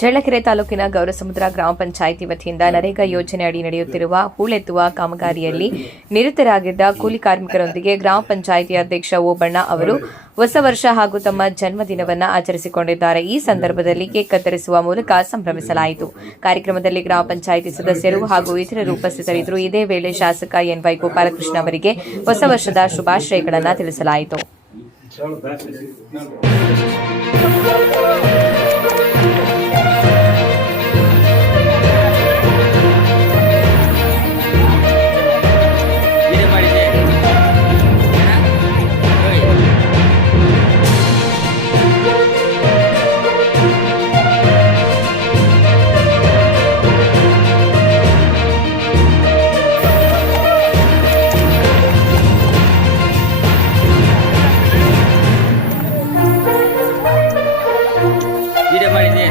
ಚಳ್ಳಕೆರೆ ತಾಲೂಕಿನ ಗೌರಸಮುದ್ರ ಗ್ರಾಮ ಪಂಚಾಯಿತಿ ವತಿಯಿಂದ ನರೇಗಾ ಯೋಜನೆ ಅಡಿ ನಡೆಯುತ್ತಿರುವ ಹೂಳೆತ್ತುವ ಕಾಮಗಾರಿಯಲ್ಲಿ ನಿರತರಾಗಿದ್ದ ಕೂಲಿ ಕಾರ್ಮಿಕರೊಂದಿಗೆ ಗ್ರಾಮ ಪಂಚಾಯಿತಿ ಅಧ್ಯಕ್ಷ ಓಬಣ್ಣ ಅವರು ಹೊಸ ವರ್ಷ ಹಾಗೂ ತಮ್ಮ ಜನ್ಮದಿನವನ್ನು ಆಚರಿಸಿಕೊಂಡಿದ್ದಾರೆ. ಈ ಸಂದರ್ಭದಲ್ಲಿ ಕೇಕ್ ಕತ್ತರಿಸುವ ಮೂಲಕ ಸಂಭ್ರಮಿಸಲಾಯಿತು. ಕಾರ್ಯಕ್ರಮದಲ್ಲಿ ಗ್ರಾಮ ಪಂಚಾಯಿತಿ ಸದಸ್ಯರು ಹಾಗೂ ಇತರರು ಉಪಸ್ಥಿತರಿದ್ದರು. ಇದೇ ವೇಳೆ ಶಾಸಕ ಎನ್.ವೈ. ಗೋಪಾಲಕೃಷ್ಣ ಅವರಿಗೆ ಹೊಸ ವರ್ಷದ ಶುಭಾಶಯಗಳನ್ನು ತಿಳಿಸಲಾಯಿತು. ಮಾಡಿದೆ